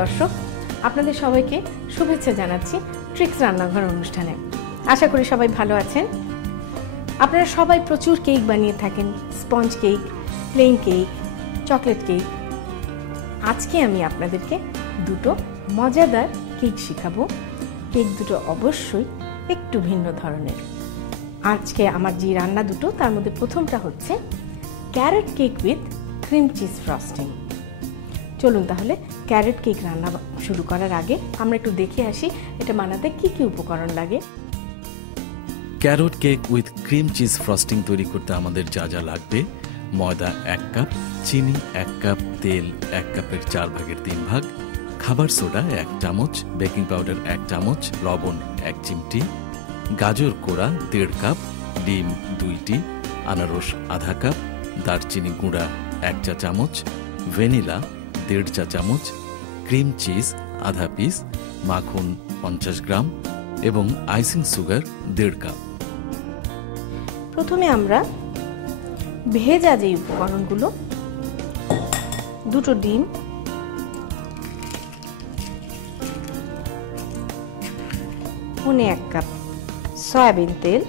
দর্শক আপনাদের সবাইকে শুভেচ্ছা জানাচ্ছি ট্রিক্স রান্নাঘর অনুষ্ঠানে। আশা করি সবাই ভালো আছেন। আপনারা সবাই প্রচুর কেক বানিয়ে থাকেন, sponge cake, plane cake, chocolate cake. আজকে আমি আপনাদেরকে দুটো মজাদার কেক শেখাবো। কেক দুটো অবশ্যই একটু ভিন্ন ধরনের। আজকে আমার যে রান্না দুটো তার মধ্যে প্রথমটা হচ্ছে carrot cake with cream cheese frosting. চলুন তাহলে ক্যারট কেক রান্না শুরু করার আগে আমরা একটু দেখে আসি এটা বানাতে কি কি উপকরণ লাগে। Carrot cake with cream cheese frosting তৈরি করতে আমাদের যা যা লাগবে: ময়দা 1 কাপ, চিনি 1 কাপ, তেল 1 কাপের 4/3 ভাগ, খাবার সোডা 1 চামচ, বেকিং পাউডার 1 চামচ, লবণ 1 চিমটি, গাজর কোড়া 1.5 কাপ, ডিম 2টি, আনারস আধা কাপ, দারচিনি গুঁড়া 1 চা চামচ, ভ্যানিলা 1.5 চা চামচ, ক্রিম চিজ আধা পিস, মাখন 50 গ্রাম এবং আইসিং সুগার 1.5 কাপ। প্রথমে আমরা ভেজা যে উপকরণগুলো, দুটো ডিম, পৌনে 1 কাপ সয়াবিন তেল,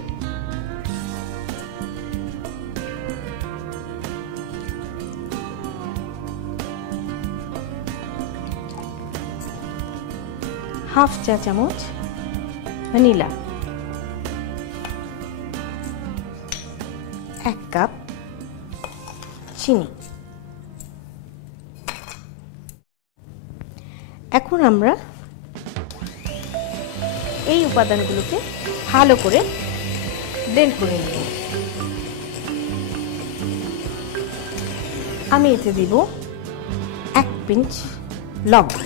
হাফ চা চামচ ভ্যানিলা, 1 কাপ চিনি। এখন আমরা এই উপাদানগুলোকে ভালো করে ব্লেন্ড করে নেব। আমি এতে দিব 1 পিঞ্চ লবণ।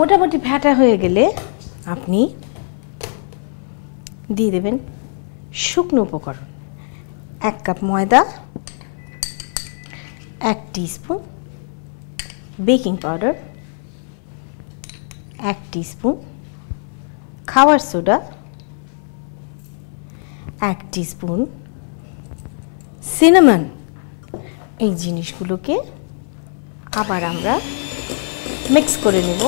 মোটামুটি ভাটা হয়ে গেলে আপনি দিয়ে দেবেন শুকনো উপকরণ: 1 কাপ ময়দা, 1 টিস্পুন বেকিং পাউডার, 1 টিস্পুন খাবার সোডা, 1 টিস্পুন সিনামন। এই জিনিসগুলোকে আবার আমরা মিক্স করে নেব।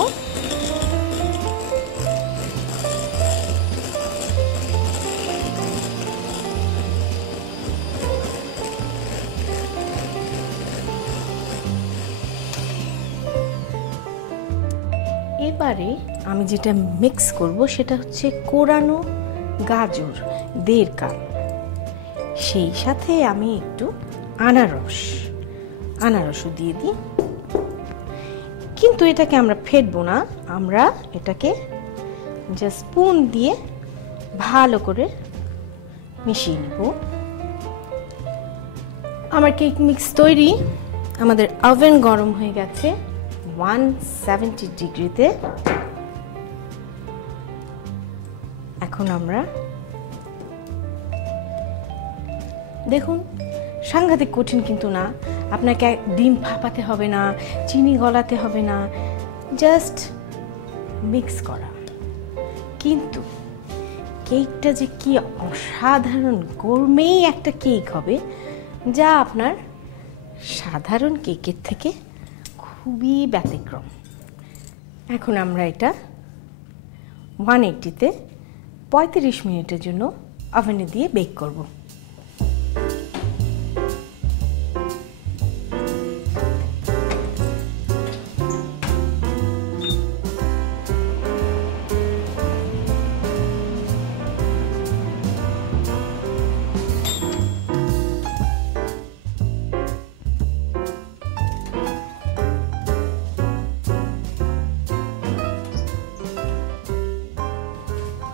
এবারে আমি যেটা মিক্স করব সেটা হচ্ছে কোরানো গাজর 1.5 কাপ, সেই সাথে আমি একটু আনারসও দিয়ে দিই। কিন্তু এটাকে আমরা ফেটবো না, আমরা এটাকে জাস্ট স্পুন দিয়ে ভালো করে মিশিয়ে নেব। আমার কেক মিক্স তৈরি। আমাদের ওভেন গরম হয়ে গেছে 170 ডিগ্রিতে। এখন আমরা দেখুন, সাংঘাতিক কঠিন কিন্তু না। আপনাকে ডিম ফাঁপাতে হবে না, চিনি গলাতে হবে না, জাস্ট মিক্স করা। কিন্তু কেকটা যে কি অসাধারণ গোরমেই একটা কেক হবে, যা আপনার সাধারণ কেকের থেকে খুবই ব্যতিক্রম। এখন আমরা এটা 180-তে 35 মিনিটের জন্য ওভেনে দিয়ে বেক করব।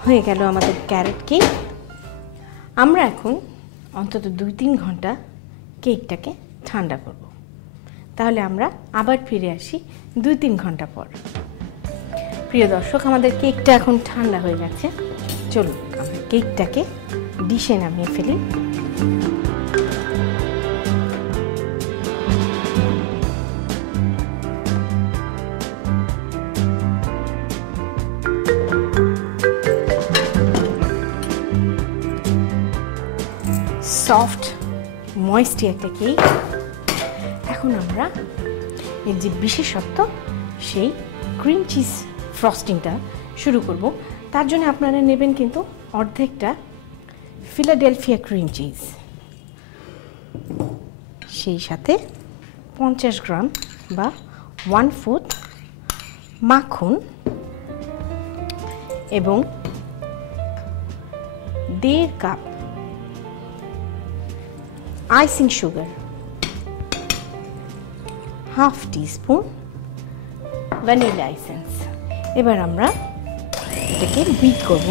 হয়ে গেল আমাদের ক্যারট কেক। আমরা এখন অন্তত 2-3 ঘন্টা কেকটাকে ঠান্ডা করব। তাহলে আমরা আবার ফিরে আসি 2-3 ঘন্টা পর। প্রিয় দর্শক, আমাদের কেকটা এখন ঠান্ডা হয়ে গেছে। চলুন আমরা কেকটাকে ডিশে নামিয়ে ফেলি। সফট ময়েস্টি একটা কেক। এখন আমরা এর যে বিশেষত্ব সেই ক্রিম চিজ ফ্রস্টিংটা শুরু করব। তার জন্য আপনারা নেবেন কিন্তু অর্ধেকটা ফিলাডেলফিয়া ক্রিম চিজ, সেই সাথে 50 গ্রাম বা 1/4 মাখন এবং 1.5 cup icing sugar, 1/2 teaspoon vanilla essence. এবার আমরা এটাকে বিট করব।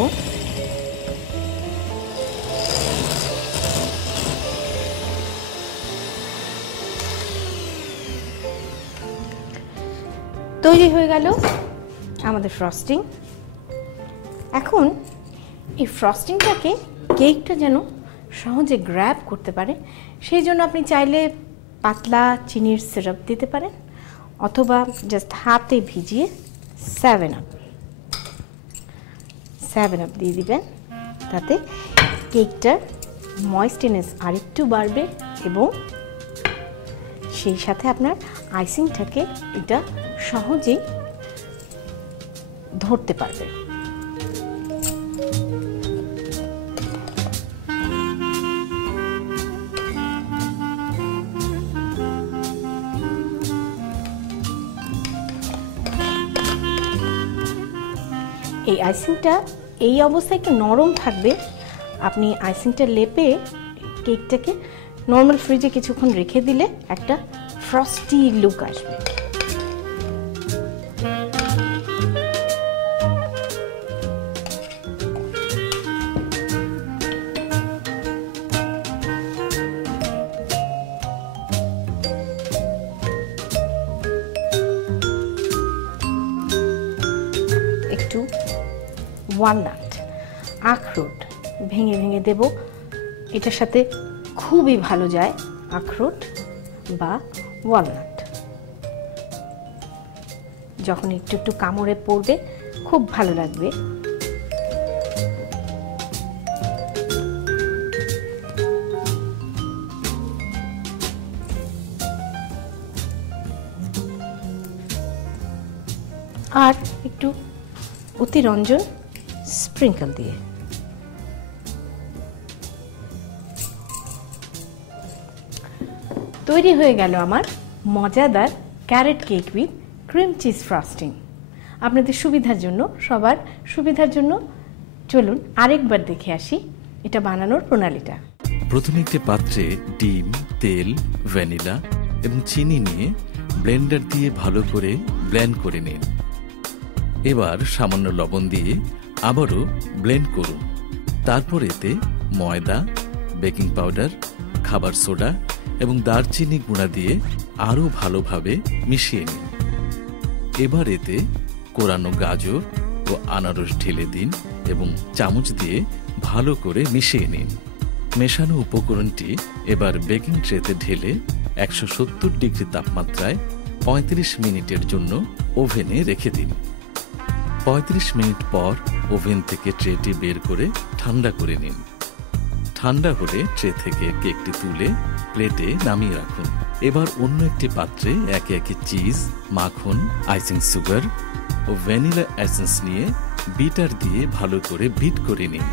তৈরি হয়ে গেল আমাদের ফ্রস্টিং। এখন এই ফ্রস্টিংটাকে কেকটা যেন সহজে গ্র্যাব করতে পারে, সেই জন্য আপনি চাইলে পাতলা চিনির সিরাপ দিতে পারেন অথবা জাস্ট হাতে ভিজিয়ে 7 আপ দিয়ে দিবেন। তাতে কেকটার ময়েস্টিনেস আরেকটু বাড়বে এবং সেই সাথে আপনার আইসিংটাকে এটা সহজেই ধরতে পারবে। এই আইসিংটা এই অবস্থায় একটু নরম থাকবে। আপনি আইসিংটা লেপে কেকটাকে নর্মাল ফ্রিজে কিছুক্ষণ রেখে দিলে একটা ফ্রস্টি লুক আসবে। একটু ওয়ালনাট, আখরোট ভেঙে ভেঙে দেব। এটার সাথে খুবই ভালো যায় আখরোট বা ওয়ালনাট। যখন একটু একটু কামড়ে পড়বে খুব ভালো লাগবে। আর একটু অতিরঞ্জন স্প্রিঙ্কল দিয়ে। তৈরি হয়ে গেল আমার মজাদার carrot cake with cream cheese frosting. আপনাদের সুবিধার জন্য, সবার সুবিধার জন্য চলুন আরেকবার দেখে আসি এটা বানানোর প্রণালীটা। প্রথমে একটি পাত্রে ডিম, তেল, ভ্যানিলা এবং চিনি নিয়ে ব্লেন্ডার দিয়ে ভালো করে ব্লেন্ড করে নিন। এবার সামান্য লবণ দিয়ে আবারও ব্লেন্ড করুন। তারপর এতে ময়দা, বেকিং পাউডার, খাবার সোডা এবং দারচিনি গুঁড়া দিয়ে আরও ভালোভাবে মিশিয়ে নিন। এবার এতে কোরানো গাজর ও আনারস ঢেলে দিন এবং চামচ দিয়ে ভালো করে মিশিয়ে নিন। মেশানো উপকরণটি এবার বেকিং ট্রেতে ঢেলে 170 ডিগ্রি তাপমাত্রায় 35 মিনিটের জন্য ওভেনে রেখে দিন। 35 মিনিট পর ওভেন থেকে ট্রেটি বের করে ঠান্ডা করে নিন। ঠান্ডা হলে ট্রে থেকে কেকটি তুলে প্লেটে নামিয়ে রাখুন। এবার অন্য একটি পাত্রে একে একে চিজ, মাখন, আইসিং সুগার ও ভ্যানিলা এসেন্স নিয়ে বিটার দিয়ে ভালো করে বিট করে নিন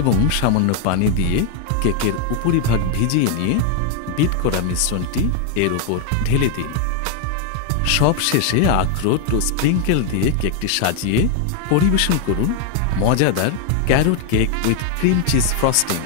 এবং সামান্য পানি দিয়ে কেকের উপরিভাগ ভিজিয়ে নিয়ে বিট করা মিশ্রণটি এর উপর ঢেলে দিন। সব শেষে আখরোট ও স্প্রিঙ্কেল দিয়ে কেকটি সাজিয়ে পরিবেশন করুন মজাদার carrot cake with cream cheese frosting.